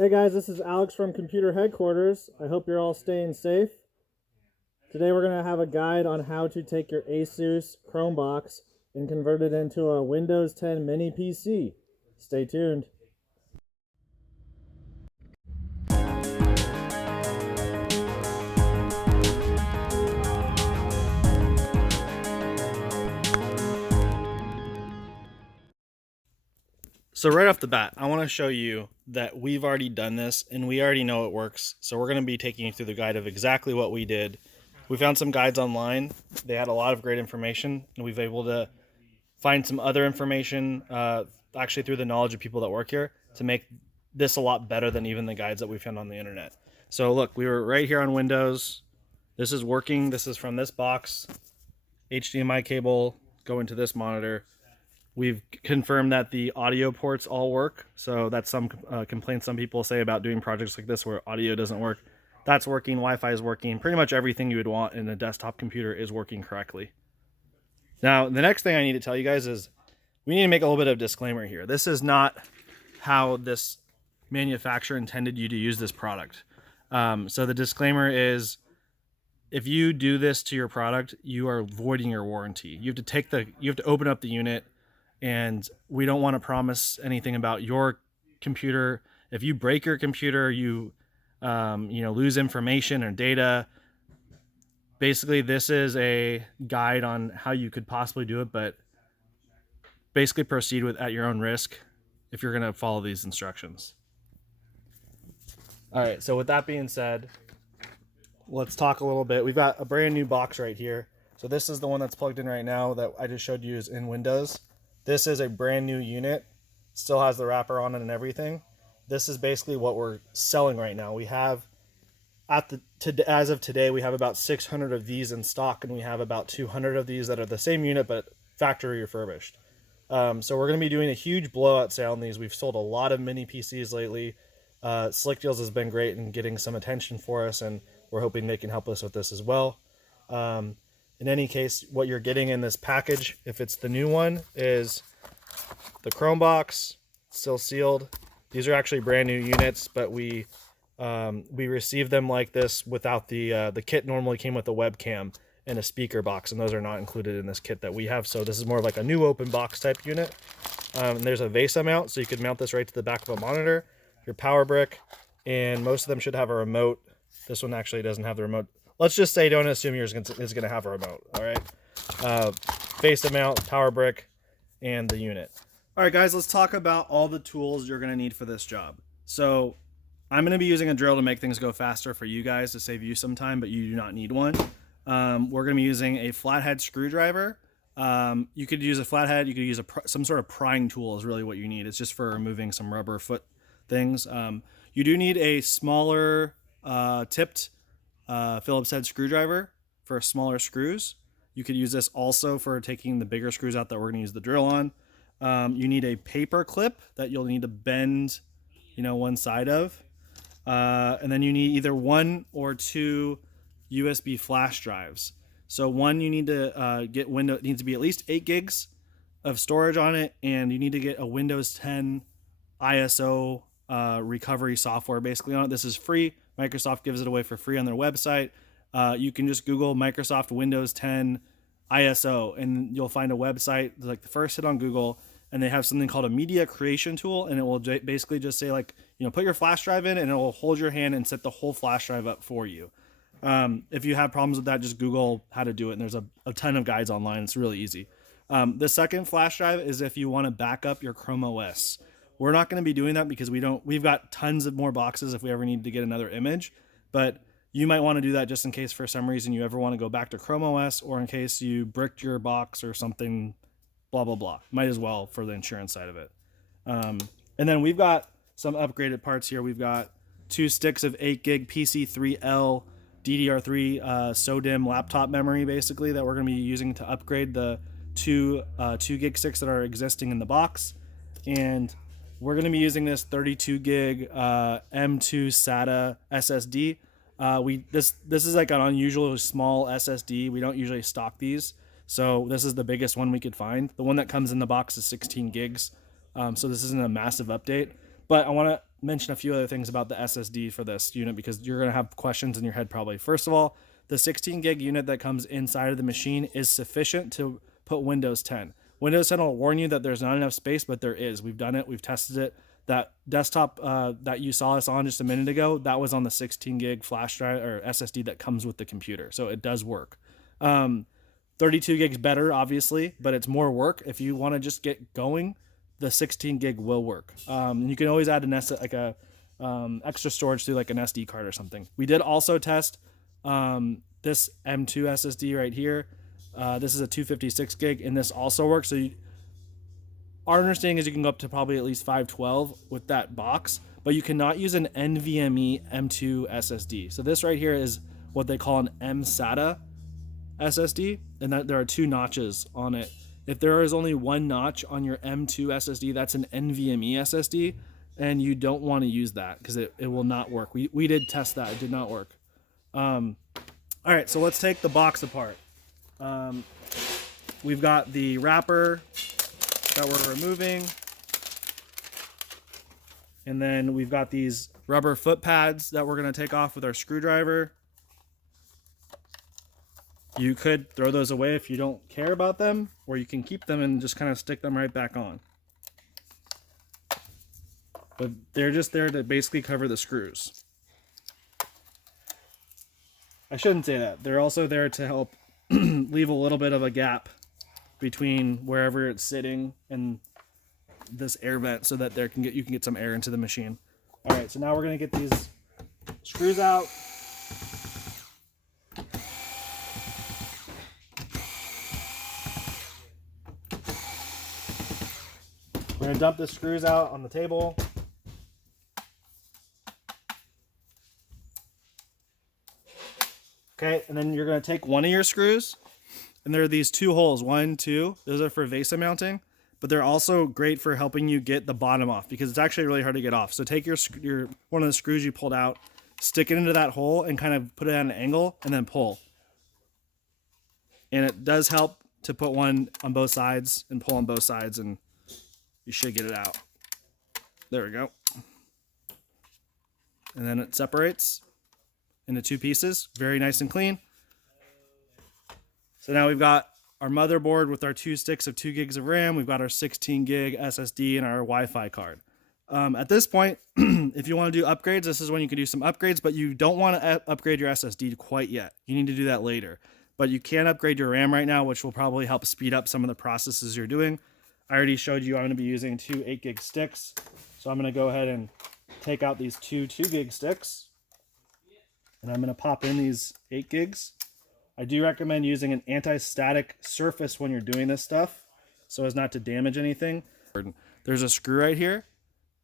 Hey guys, this is Alex from Computer Headquarters. I hope you're all staying safe. Today we're going to have a guide on how to take your Asus Chromebox and convert it into a Windows 10 mini PC. Stay tuned. So right off the bat, I want to show you that we've already done this and we already know it works. So we're going to be taking you through the guide of exactly what we did. We found some guides online. They had a lot of great information, and we've been able to find some other information actually through the knowledge of people that work here to make this a lot better than even the guides that we found on the internet. So look, we were right here on Windows. This is working. This is from this box. HDMI cable go into this monitor. We've confirmed that the audio ports all work. So that's some complaints some people say about doing projects like this where audio doesn't work. That's working. Wi-Fi is working. Pretty much everything you would want in a desktop computer is working correctly. Now, the next thing I need to tell you guys is we need to make a little bit of a disclaimer here. This is not how this manufacturer intended you to use this product. So the disclaimer is, if you do this to your product, you are voiding your warranty. You have to open up the unit, and we don't want to promise anything about your computer. If you break your computer, you lose information or data. Basically, this is a guide on how you could possibly do it, but basically proceed with at your own risk if you're going to follow these instructions. All right, so with that being said, let's talk a little bit. We've got a brand new box right here. So this is the one that's plugged in right now that I just showed you is in Windows. This is a brand new unit, still has the wrapper on it and everything. This is basically what we're selling right now. We have, as of today, we have about 600 of these in stock, and we have about 200 of these that are the same unit but factory refurbished. So we're going to be doing a huge blowout sale on these. We've sold a lot of mini PCs lately. Slick Deals has been great in getting some attention for us, and we're hoping they can help us with this as well. In any case, what you're getting in this package, if it's the new one, is the Chromebox, still sealed. These are actually brand new units, but we received them like this without the kit. Normally came with a webcam and a speaker box, and those are not included in this kit that we have. So this is more of like a new open box type unit. And there's a VESA mount, so you could mount this right to the back of a monitor, your power brick, and most of them should have a remote. This one actually doesn't have the remote. Let's just say don't assume yours is going to have a remote, all right? VESA mount, power brick, and the unit. All right, guys, let's talk about all the tools you're going to need for this job. So I'm going to be using a drill to make things go faster for you guys to save you some time, but you do not need one. We're going to be using a flathead screwdriver. You could use a flathead. You could use some sort of prying tool is really what you need. It's just for removing some rubber foot things. You do need a smaller tipped Phillips head screwdriver for smaller screws. You could use this also for taking the bigger screws out that we're going to use the drill on. You need a paper clip that you'll need to bend, one side of. And then you need either 1 or 2 USB flash drives. So one, you need to get it needs to be at least 8 gigs of storage on it, and you need to get a Windows 10 ISO recovery software basically on it. This is free. Microsoft gives it away for free on their website. You can just Google Microsoft Windows 10 ISO, and you'll find a website like the first hit on Google, and they have something called a media creation tool, and it will basically just say put your flash drive in, and it will hold your hand and set the whole flash drive up for you. If you have problems with that, just Google how to do it, and there's a ton of guides online. It's really easy. The second flash drive is if you want to back up your Chrome OS. We're not going to be doing that because we've got tons of more boxes if we ever need to get another image, but you might want to do that just in case for some reason you ever want to go back to Chrome OS, or in case you bricked your box or something, blah, blah, blah. Might as well for the insurance side of it. And then we've got some upgraded parts here. We've got 2 sticks of 8 gig PC3L DDR3 SODIMM laptop memory, basically, that we're going to be using to upgrade the 2 gig sticks that are existing in the box. And we're going to be using this 32 gig M2 SATA SSD. This is like an unusually small SSD. We don't usually stock these, so this is the biggest one we could find. The one that comes in the box is 16 gigs, so this isn't a massive update. But I want to mention a few other things about the SSD for this unit because you're going to have questions in your head probably. First of all, the 16 gig unit that comes inside of the machine is sufficient to put Windows 10. Windows 10 will warn you that there's not enough space, but there is. We've done it. We've tested it. That desktop that you saw us on just a minute ago, that was on the 16 gig flash drive or SSD that comes with the computer. So it does work. 32 gigs better, obviously, but it's more work. If you want to just get going, the 16 gig will work. You can always add an extra storage through like an SD card or something. We did also test this M2 SSD right here. This is a 256 gig, and this also works. So our understanding is you can go up to probably at least 512 with that box, but you cannot use an NVMe M2 SSD. So this right here is what they call an mSATA SSD, and that there are 2 notches on it. If there is only 1 notch on your M2 SSD, that's an NVMe SSD, and you don't want to use that because it will not work. We did test that. It did not work. All right, so let's take the box apart. We've got the wrapper that we're removing, and then we've got these rubber foot pads that we're going to take off with our screwdriver. You could throw those away if you don't care about them, or you can keep them and just kind of stick them right back on. But they're just there to basically cover the screws. I shouldn't say that. They're also there to help leave a little bit of a gap between wherever it's sitting and this air vent so that you can get some air into the machine. All right, so now we're going to get these screws out. We're going to dump the screws out on the table. Okay, and then you're going to take one of your screws, and there are these 2 holes, 1, 2. Those are for VESA mounting, but they're also great for helping you get the bottom off because it's actually really hard to get off. So take your one of the screws you pulled out, stick it into that hole, and kind of put it at an angle, and then pull. And it does help to put one on both sides and pull on both sides, and you should get it out. There we go. And then it separates into 2 pieces. Very nice and clean. So now we've got our motherboard with our 2 sticks of 2 gigs of RAM. We've got our 16 gig SSD and our Wi-Fi card. At this point, if you want to do upgrades, this is when you can do some upgrades, but you don't want to upgrade your SSD quite yet. You need to do that later. But you can upgrade your RAM right now, which will probably help speed up some of the processes you're doing. I already showed you I'm going to be using 2 8 gig sticks. So I'm going to go ahead and take out these 2 2 gig sticks. And I'm going to pop in these 8 gigs. I do recommend using an anti-static surface when you're doing this stuff so as not to damage anything. There's a screw right here.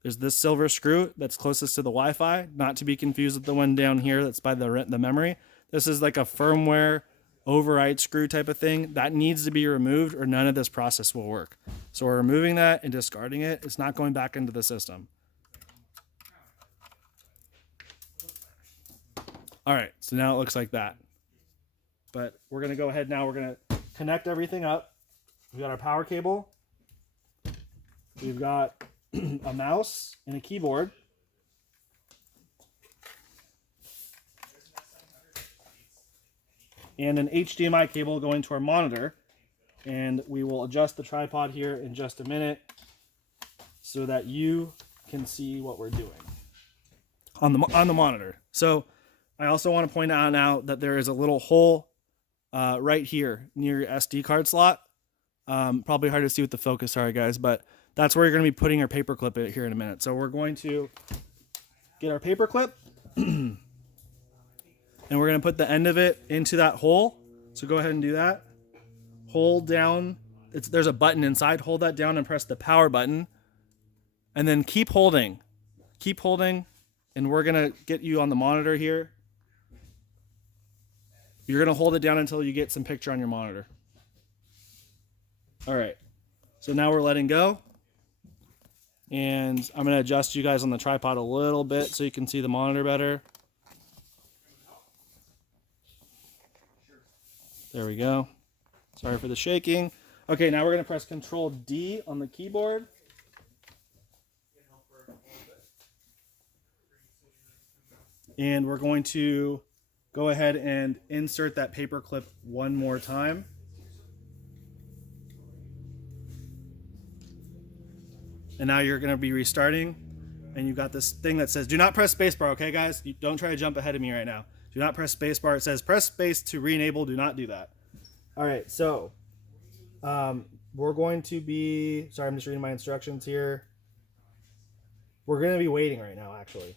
There's this silver screw that's closest to the Wi-Fi, not to be confused with the one down here that's by the memory. This is like a firmware override screw type of thing. That needs to be removed or none of this process will work. So we're removing that and discarding it. It's not going back into the system. All right, so now it looks like that. But we're going to go ahead now. We're going to connect everything up. We've got our power cable. We've got a mouse and a keyboard. And an HDMI cable going to our monitor. And we will adjust the tripod here in just a minute so that you can see what we're doing on the monitor. So I also want to point out now that there is a little hole right here near your SD card slot. Probably hard to see with the focus, sorry guys, but that's where you're going to be putting our paper clip here in a minute. So we're going to get our paper clip and we're going to put the end of it into that hole. So go ahead and do that. Hold down. There's a button inside. Hold that down and press the power button. And then keep holding. Keep holding. And we're going to get you on the monitor here. You're going to hold it down until you get some picture on your monitor. All right. So now we're letting go. And I'm going to adjust you guys on the tripod a little bit so you can see the monitor better. There we go. Sorry for the shaking. Okay, now we're going to press Control D on the keyboard. And we're going to go ahead and insert that paper clip one more time. And now you're going to be restarting, and you've got this thing that says, do not press spacebar, okay guys? You don't try to jump ahead of me right now. Do not press spacebar. It says press space to re-enable. Do not do that. All right, so we're going to be, sorry, I'm just reading my instructions here. We're going to be waiting right now, actually.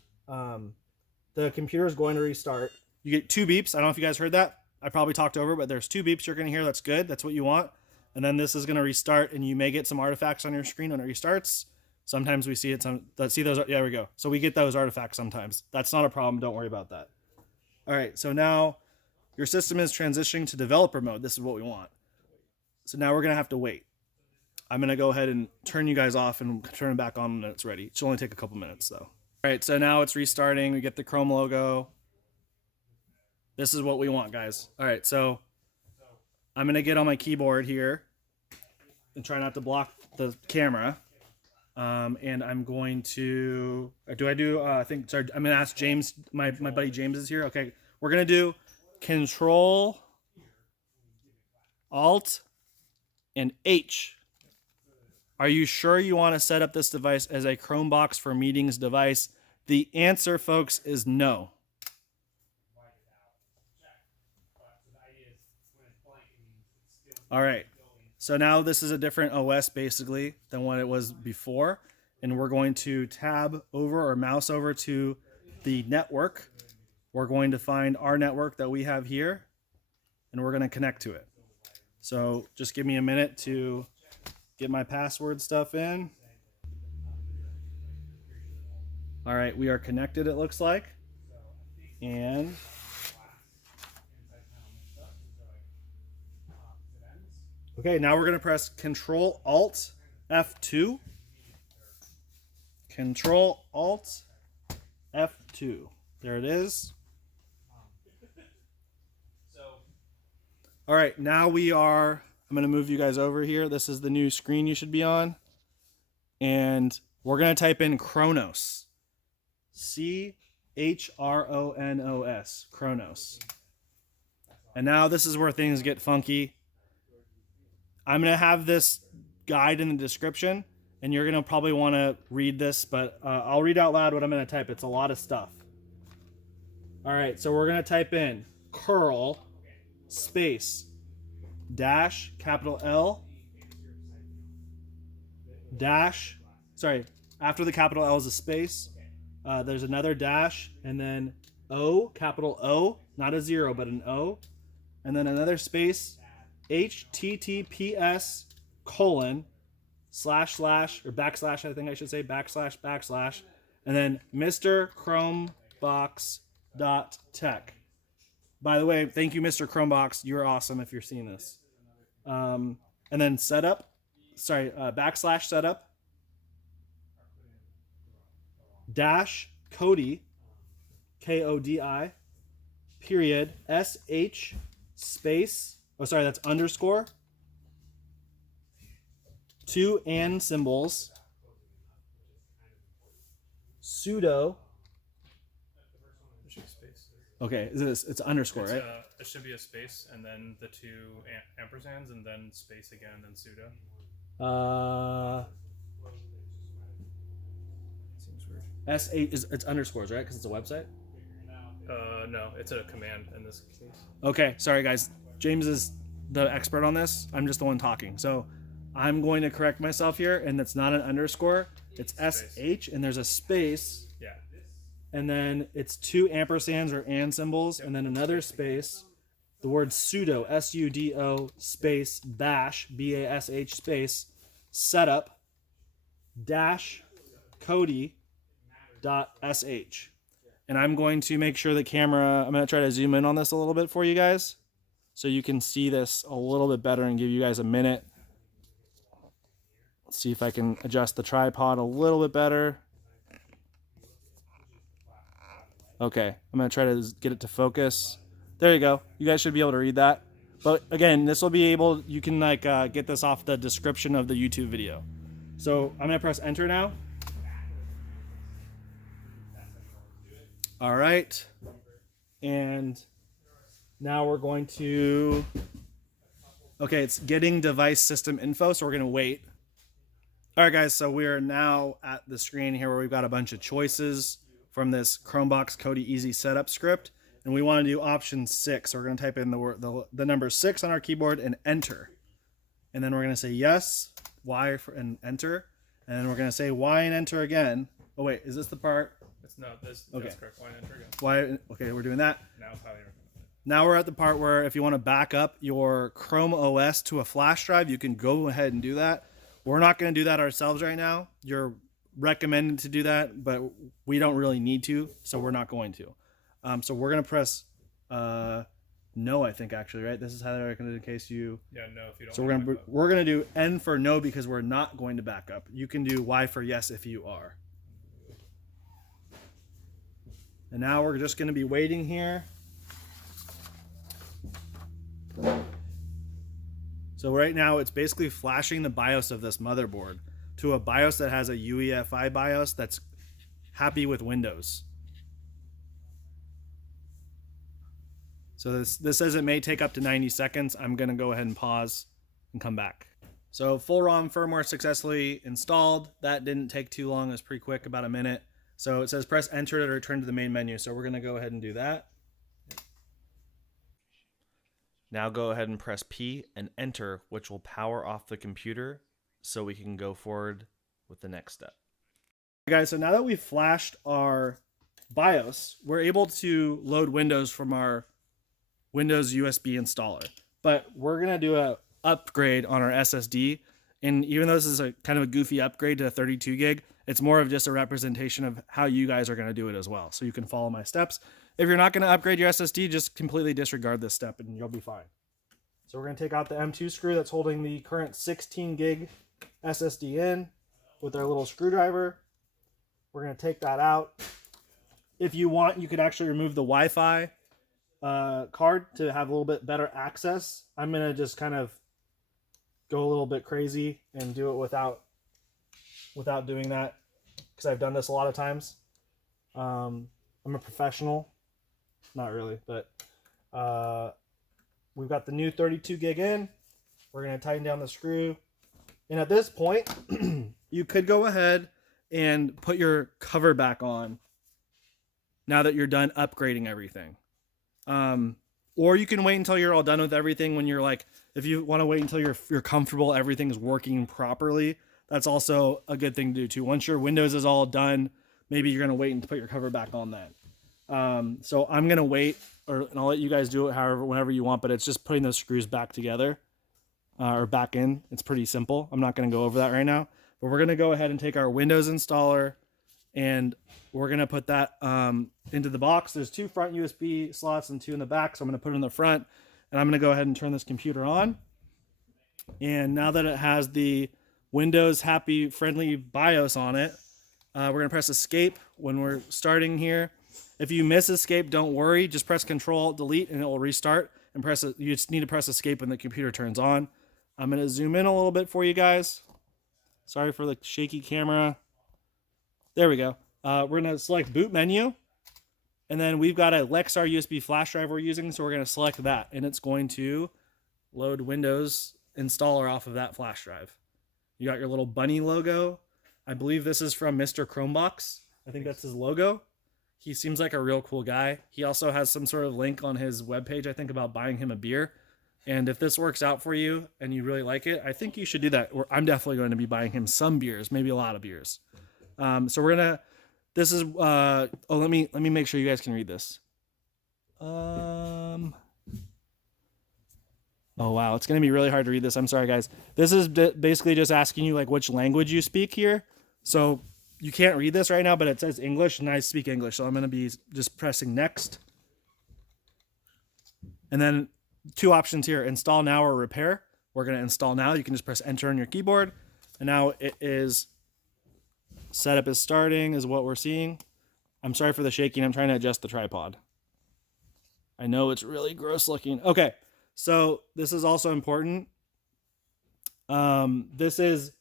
The computer is going to restart. You get 2 beeps. I don't know if you guys heard that. I probably talked over, but there's 2 beeps you're going to hear. That's good. That's what you want. And then this is going to restart, and you may get some artifacts on your screen when it restarts. Sometimes we see it. See those? Yeah, there we go. So we get those artifacts sometimes. That's not a problem. Don't worry about that. All right. So now your system is transitioning to developer mode. This is what we want. So now we're going to have to wait. I'm going to go ahead and turn you guys off and turn it back on when it's ready. It should only take a couple minutes, though. All right. So now it's restarting. We get the Chrome logo. This is what we want, guys. All right. So I'm going to get on my keyboard here and try not to block the camera. And I'm going to, I'm going to ask James, my buddy James is here. Okay. We're going to do Control, Alt, and H. Are you sure you want to set up this device as a Chromebox for meetings device? The answer, folks, is no. All right. So now this is a different OS basically than what it was before. And we're going to tab over or mouse over to the network. We're going to find our network that we have here, and we're going to connect to it. So just give me a minute to get my password stuff in. All right, we are connected, it looks like. And okay, now we're going to press Control Alt F2. Control Alt F2. There it is. All right, now I'm going to move you guys over here. This is the new screen you should be on. And we're going to type in Chronos. C-H-R-O-N-O-S. Chronos. And now this is where things get funky. I'm going to have this guide in the description, and you're going to probably want to read this, but I'll read out loud what I'm going to type. It's a lot of stuff. All right, so we're going to type in curl space dash capital L dash, sorry, after the capital L is a space. There's another dash, and then O, capital O, not a 0, but an O, and then another space, HTTPS colon slash slash, or backslash, I think I should say, backslash, and then Mr. Chromebox .tech. By the way, thank you, Mr. Chromebox. You're awesome if you're seeing this. And then setup, backslash setup, dash Kodi, K-O-D-I, period, S-H, space, that's underscore, 2 and symbols, sudo. Okay, it's underscore, right? It should be a space, and then the 2 ampersands, and then space again, and then sudo. Seems weird. S8 it's underscores, right? Because it's a website. No, it's a command in this case. Okay, sorry guys. James is the expert on this. I'm just the one talking. So I'm going to correct myself here, and it's not an underscore. It's SH, and there's a space. Yeah. And then it's 2 ampersands or and symbols, and then another space, the word sudo, S-U-D-O, space, bash, B-A-S-H, space, setup, dash, Kodi, .sh. And I'm going to make sure the camera, I'm going to try to zoom in on this a little bit for you guys, so you can see this a little bit better and give you guys a minute. Let's see if I can adjust the tripod a little bit better. Okay, I'm going to try to get it to focus. There you go. You guys should be able to read that. But again, this will be able, you can get this off the description of the YouTube video. So I'm going to press enter now. All right. And now we're going to, okay, it's getting device system info, so we're going to wait. All right, guys, so we are now at the screen here where we've got a bunch of choices from this Chromebox Kodi Easy Setup script, and we want to do option 6. So we're going to type in the number 6 on our keyboard and enter. And then we're going to say yes, Y and enter. And then we're going to say Y and enter again. Oh, wait, is this the part? It's not this. Okay. That's correct. Y and enter again. Y, okay, we're doing that. Now it's highly recommended. Now we're at the part where if you want to back up your Chrome OS to a flash drive, you can go ahead and do that. We're not going to do that ourselves right now. You're recommended to do that, but we don't really need to, so we're not going to. So we're going to press no, I think, actually, right? This is highly recommended in case you... Yeah, no, if you don't. So we're gonna do N for no because we're not going to back up. You can do Y for yes if you are. And now we're just gonna be waiting here. So right now it's basically flashing the BIOS of this motherboard to a BIOS that has a UEFI BIOS that's happy with Windows. So this says it may take up to 90 seconds. I'm going to go ahead and pause and come back. So full ROM firmware successfully installed. That didn't take too long. It was pretty quick, about a minute. So it says press enter to return to the main menu. So we're going to go ahead and do that. Now go ahead and press P and enter, which will power off the computer so we can go forward with the next step. Okay, guys, so now that we've flashed our BIOS, we're able to load Windows from our Windows USB installer, but we're gonna do a upgrade on our SSD. And even though this is a kind of a goofy upgrade to 32 gig, it's more of just a representation of how you guys are gonna do it as well. So you can follow my steps. If you're not gonna upgrade your SSD, just completely disregard this step and you'll be fine. So we're gonna take out the M2 screw that's holding the current 16 gig SSD in with our little screwdriver. We're gonna take that out. If you want, you could actually remove the Wi-Fi card to have a little bit better access. I'm gonna just kind of go a little bit crazy and do it without doing that because I've done this a lot of times. I'm a professional, not really, but we've got the new 32 gig in. We're gonna tighten down the screw, and at this point, you could go ahead and put your cover back on now that you're done upgrading everything. Or you can wait until you're all done with everything when you're like, if you want to wait until you're comfortable, everything's working properly. That's also a good thing to do too. Once your Windows is all done, maybe you're going to wait and put your cover back on that. So I'm going to wait, and I'll let you guys do it whenever you want, but it's just putting those screws back together, or back in. It's pretty simple. I'm not going to go over that right now, but we're going to go ahead and take our Windows installer and we're going to put that into the box. There's 2 front USB slots and 2 in the back. So I'm going to put it in the front and I'm going to go ahead and turn this computer on. And now that it has the Windows happy friendly BIOS on it, we're going to press escape when we're starting here. If you miss escape, don't worry. Just press Control-Delete and it will restart. And you just need to press escape when the computer turns on. I'm going to zoom in a little bit for you guys. Sorry for the shaky camera. There we go. We're going to select boot menu, and then we've got a Lexar USB flash drive we're using, so we're going to select that, and it's going to load Windows installer off of that flash drive. You got your little bunny logo. I believe this is from Mr. Chromebox. I think that's his logo. He seems like a real cool guy. He also has some sort of link on his webpage, I think, about buying him a beer. And if this works out for you and you really like it, I think you should do that. I'm definitely going to be buying him some beers, maybe a lot of beers. So we're gonna. This is. Let me make sure you guys can read this. Oh wow, it's gonna be really hard to read this. I'm sorry, guys. This is basically just asking you like which language you speak here. So you can't read this right now, but it says English, and I speak English, so I'm gonna be just pressing next. And then 2 options here: install now or repair. We're gonna install now. You can just press enter on your keyboard, and now it is. Setup is starting is what we're seeing. I'm sorry for the shaking. I'm trying to adjust the tripod. I know it's really gross looking. Okay, so this is also important. This is,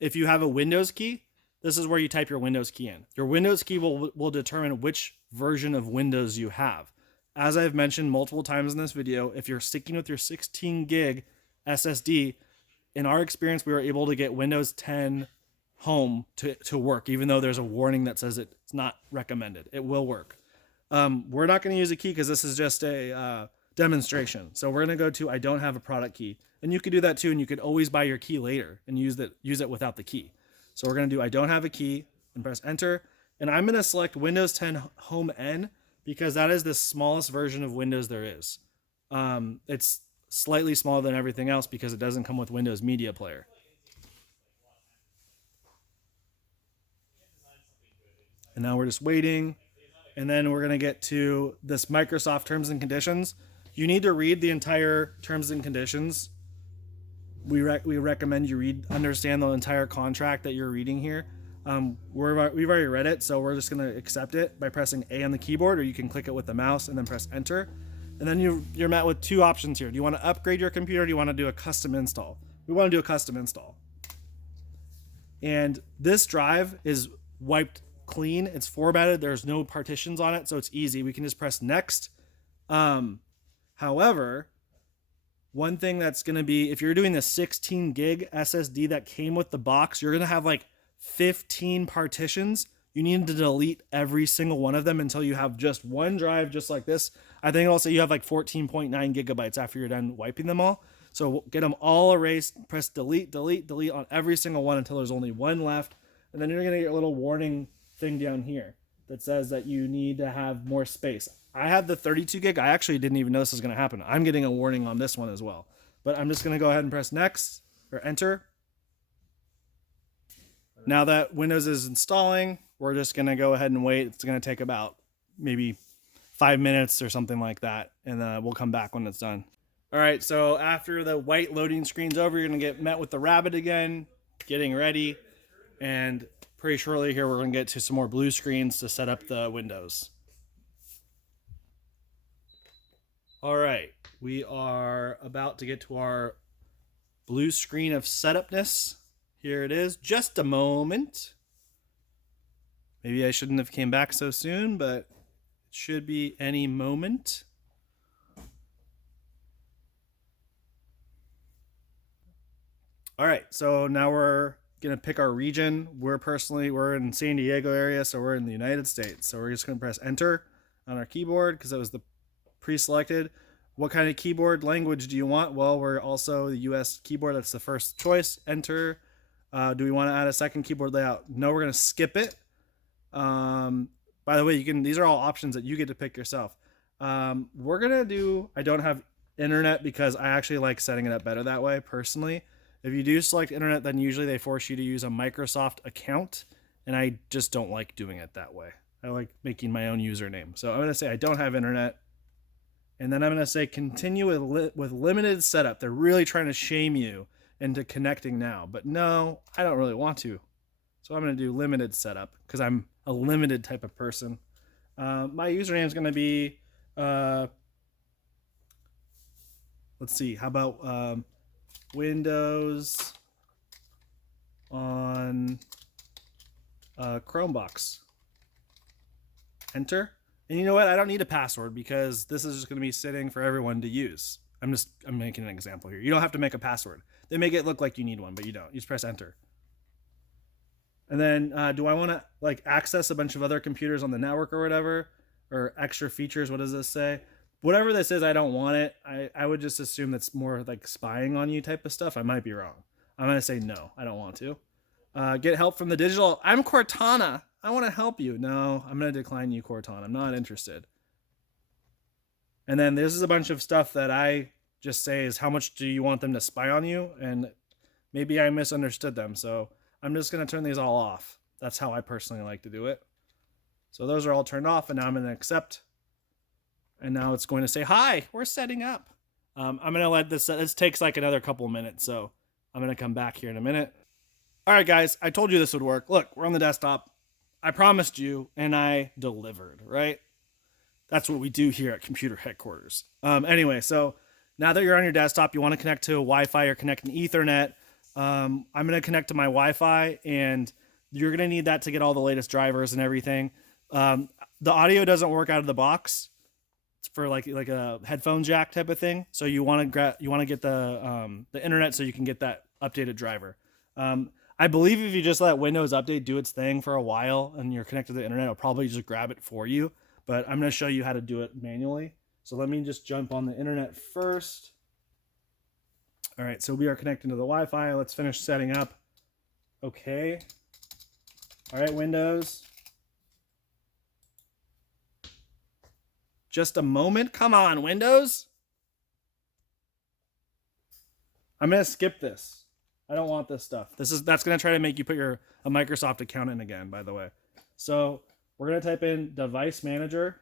if you have a Windows key, this is where you type your Windows key in. Your Windows key will determine which version of Windows you have. As I've mentioned multiple times in this video, if you're sticking with your 16 gig SSD, in our experience, we were able to get Windows 10 Home to work, even though there's a warning that says it's not recommended. It will work. We're not going to use a key because this is just a demonstration. So we're going to go to I don't have a product key. And you could do that too, and you could always buy your key later and use it without the key. So we're going to do I don't have a key and press enter. And I'm going to select Windows 10 Home N because that is the smallest version of Windows there is. It's slightly smaller than everything else because it doesn't come with Windows Media Player. And now we're just waiting. And then we're going to get to this Microsoft Terms and Conditions. You need to read the entire Terms and Conditions. We recommend you understand the entire contract that you're reading here. We've already read it, so we're just going to accept it by pressing A on the keyboard, or you can click it with the mouse and then press enter. And then you're met with two options here. Do you want to upgrade your computer, or do you want to do a custom install? We want to do a custom install. And this drive is wiped clean. It's formatted. There's no partitions on it, so it's easy. We can just press next. However, one thing that's going to be, if you're doing the 16 gig SSD that came with the box, you're going to have like 15 partitions. You need to delete every single one of them until you have just one drive just like this. I think it'll say you have like 14.9 gigabytes after you're done wiping them all. So get them all erased, press delete, delete, delete on every single one until there's only one left. And then you're going to get a little warning thing down here that says that you need to have more space. I have the 32 gig. I actually didn't even know this was going to happen. I'm getting a warning on this one as well. But I'm just going to go ahead and press next or enter. Now that Windows is installing, we're just going to go ahead and wait. It's going to take about maybe 5 minutes or something like that. And we'll come back when it's done. All right, so after the white loading screen's over, you're going to get met with the rabbit again, getting ready. And pretty shortly here, we're going to get to some more blue screens to set up the windows. All right, we are about to get to our blue screen of setupness. Here it is. Just a moment. Maybe I shouldn't have came back so soon, but it should be any moment. All right, so now we're going to pick our region. We're in San Diego area, so we're in the United States. So we're just going to press enter on our keyboard because it was the pre-selected. What kind of keyboard language do you want? Well, we're also the US keyboard. That's the first choice. Enter. Do we want to add a second keyboard layout? No, we're going to skip it. By the way, these are all options that you get to pick yourself. We're going to do, I don't have internet because I actually like setting it up better that way personally. If you do select internet, then usually they force you to use a Microsoft account, and I just don't like doing it that way. I like making my own username. So I'm going to say I don't have internet, and then I'm going to say continue with limited setup. They're really trying to shame you into connecting now, but no, I don't really want to. So I'm going to do limited setup because I'm a limited type of person. My username is going to be, let's see, how about Windows on Chromebox. Enter. And you know what? I don't need a password because this is just going to be sitting for everyone to use. I'm making an example here. You don't have to make a password. They make it look like you need one, but you don't. You just press enter. And then do I want to like access a bunch of other computers on the network or whatever, or extra features? What does this say? Whatever this is, I don't want it. I would just assume that's more like spying on you type of stuff. I might be wrong. I'm going to say no. I don't want to. Get help from the digital. I'm Cortana. I want to help you. No, I'm going to decline you, Cortana. I'm not interested. And then this is a bunch of stuff that I just say is how much do you want them to spy on you? And maybe I misunderstood them. So I'm just going to turn these all off. That's how I personally like to do it. So those are all turned off, and now I'm going to accept. And now it's going to say, hi, we're setting up. I'm going to let this takes like another couple of minutes. So I'm going to come back here in a minute. All right, guys, I told you this would work. Look, we're on the desktop. I promised you, and I delivered, right? That's what we do here at Computer Headquarters. Anyway, so now that you're on your desktop, you want to connect to Wi-Fi or connect an Ethernet. I'm going to connect to my Wi-Fi, and You're going to need that to get all the latest drivers and everything. The audio doesn't work out of the box. It's for like a headphone jack type of thing. So you want to get the internet so you can get that updated driver. I believe if you just let Windows Update do its thing for a while and you're connected to the internet, it'll probably just grab it for you. But I'm going to show you how to do it manually. So let me just jump on the internet first. All right, so we are connecting to the Wi-Fi. Let's finish setting up. Okay. All right, Windows. Just a moment. Come on, Windows. I'm going to skip this. I don't want this stuff. That's going to try to make you put a Microsoft account in again, by the way. So we're going to type in Device Manager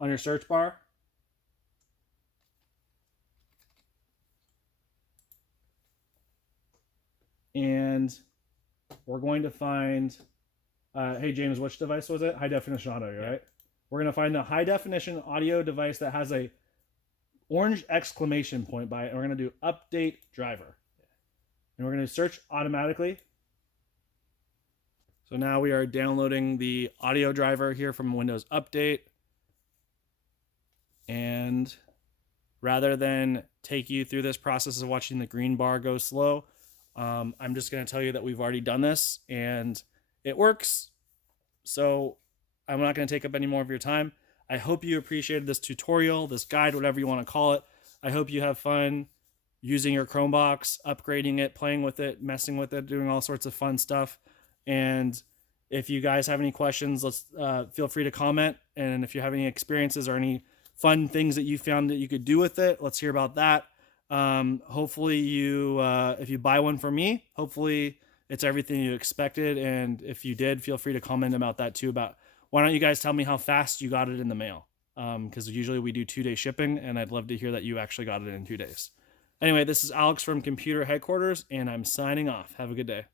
on your search bar. And we're going to find, hey James, which device was it? High definition audio, right? We're going to find the high definition audio device that has a orange exclamation point by it. And we're going to do update driver. And we're going to search automatically. So now we are downloading the audio driver here from Windows Update. And rather than take you through this process of watching the green bar go slow, I'm just going to tell you that we've already done this and it works. So I'm not going to take up any more of your time. I hope you appreciated this tutorial, this guide, whatever you want to call it. I hope you have fun using your Chromebox, upgrading it, playing with it, messing with it, doing all sorts of fun stuff. And if you guys have any questions, let's feel free to comment. And if you have any experiences or any fun things that you found that you could do with it, let's hear about that. Hopefully if you buy one from me, hopefully it's everything you expected. And if you did, feel free to comment about that too, about why don't you guys tell me how fast you got it in the mail? Because usually we do 2-day shipping and I'd love to hear that you actually got it in 2 days. Anyway, this is Alex from Computer Headquarters and I'm signing off. Have a good day.